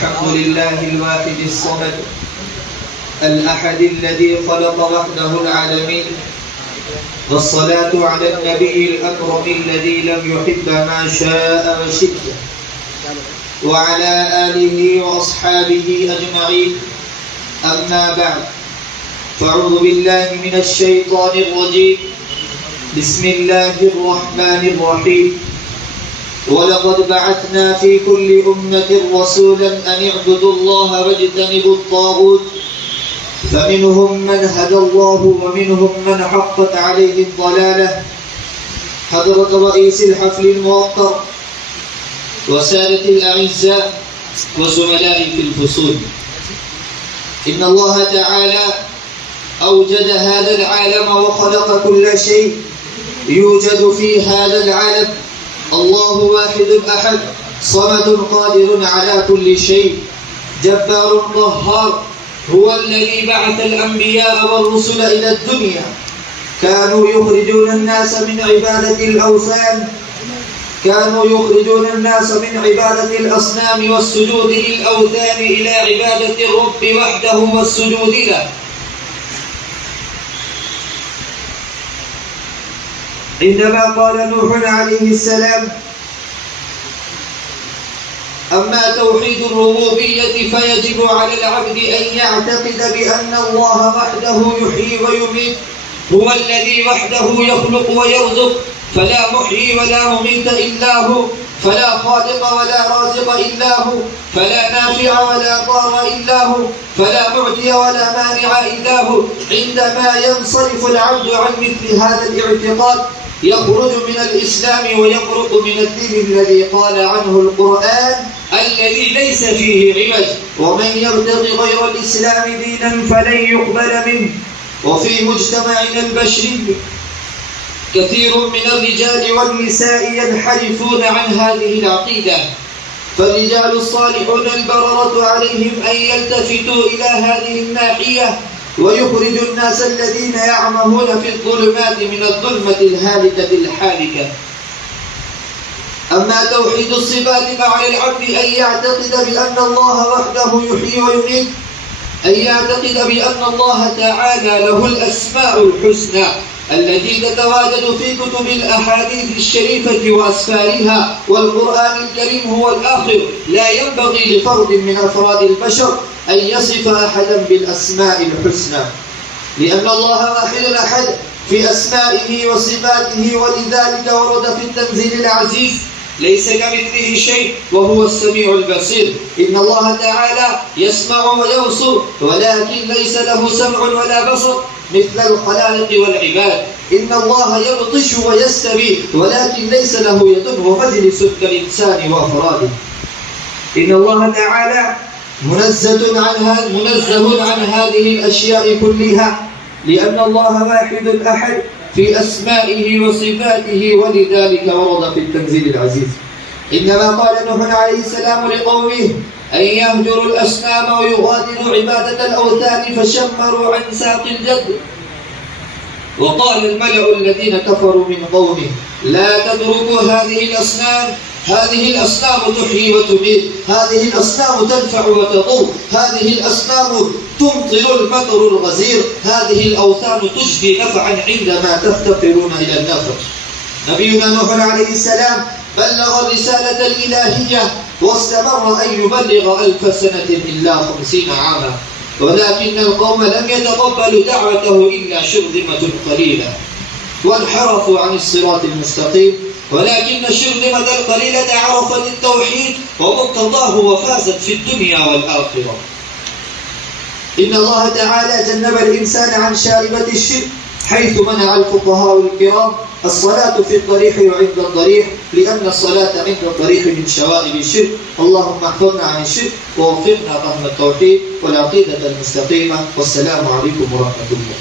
الحمد لله الواحد الصمد الأحد الذي خلق وحده العالمين، والصلاة على النبي الأكرم الذي لم يحب ما شاء وشئ، وعلى آله وأصحابه أجمعين. أما بعد، فأعوذ بالله من الشيطان الرجيم. بسم الله الرحمن الرحيم. ولقد بعثنا في كل أمة رسولا أن اعبدوا الله واجتنبوا الطاغوت، فمنهم من هدى الله ومنهم من حقت عليه الضلالة. حضرة رئيس الحفل الموقر وسادة الأعزاء وزملائي في الفصول، إن الله تعالى أوجد هذا العالم وخلق كل شيء يوجد في هذا العالم. الله واحد أحد صمد قادر على كل شيء، جبار قهار، هو الذي بعث الأنبياء والرسل إلى الدنيا. كانوا يخرجون الناس من عبادة الأوثان، كانوا يخرجون الناس من عبادة الأصنام والسجود للأوثان إلى عبادة الرب وحده والسجود له. عندما قال نوح عليه السلام: أما توحيد الربوبية فيجب على العبد أن يعتقد بأن الله وحده يحيي ويميت، هو الذي وحده يخلق ويرزق، فلا محيي ولا مميت إلا هو، فلا خالق ولا رازق إلا هو، فلا نافع ولا ضار إلا هو، فلا معطي ولا مانع إلا هو. عندما ينصرف العبد عن مثل هذا الاعتقاد يخرج من الإسلام ويخرج من الدين الذي قال عنه القرآن: الذي ليس فيه عوج، ومن يبتغي غير الإسلام دينا فلن يقبل منه. وفي مجتمعنا البشري كثير من الرجال والنساء ينحرفون عن هذه العقيدة، فالرجال الصالحون البررة عليهم أن يلتفتوا إلى هذه الناحية ويخرجوا الناس الذين يعمهون في الظلمات من الظلمة الهالكة الحالكة. أما توحيد الصفات فعلى العبد أن يعتقد بأن الله وحده يحيي ويميت، أن يعتقد بأن الله تعالى له الأسماء الحسنى التي تتواجد في كتب الأحاديث الشريفة وأسفارها، والقرآن الكريم هو الآخر. لا ينبغي لفرد من أفراد البشر أن يصف أحدا بالأسماء الحسنى، لأن الله واحد أحد في أسمائه وصفاته، ولذلك ورد في التنزيل العزيز: ليس كمثله شيء وهو السميع البصير. إن الله تعالى يسمع ويبصر، ولكن ليس له سمع ولا بصر مثل الخلائق والعباد. إن الله يبطش ويستوي، ولكن ليس له يد ومجلس كالإنسان وأفراده. إن الله تعالى منزه عن هذه الأشياء كلها، لأن الله واحد أحد في أسمائه وصفاته، ولذلك ورد في التنزيل العزيز. إنما قال نوح عليه السلام لقومه أن يهجروا الأصنام ويغادروا عبادة الأوثان، فشمروا عن ساق الجد. وقال الملأ الذين كفروا من قومه: لا تتركوا هذه الأصنام، هذه الأصنام تحيي وتميت، هذه الأصنام تنفع وتضر، هذه الأصنام تمطر المطر الغزير، هذه الأوثان تجدي نفعا عندما تفتقرون إلى النفع. نبينا نوح عليه السلام بلغ الرسالة الإلهية واستمر أن يبلغ 1000 سنة إلا 50 عاما، ولكن القوم لم يتقبلوا دعوته إلا شرذمة قليلة، وانحرفوا عن الصراط المستقيم. ولكن الشرذمة القليلة عرفت التوحيد ومقتضاه وفازت في الدنيا والآخرة. إن الله تعالى جنب الإنسان عن شاربة الشرك، حيث منع الفقهاء الكرام الصلاة في الضريح وعند الضريح، لأن الصلاة عند الضريح من شوائب الشرك. اللهم احفظنا عن الشرك ووفقنا فهم التوحيد والعقيدة المستقيمة. والسلام عليكم ورحمة الله.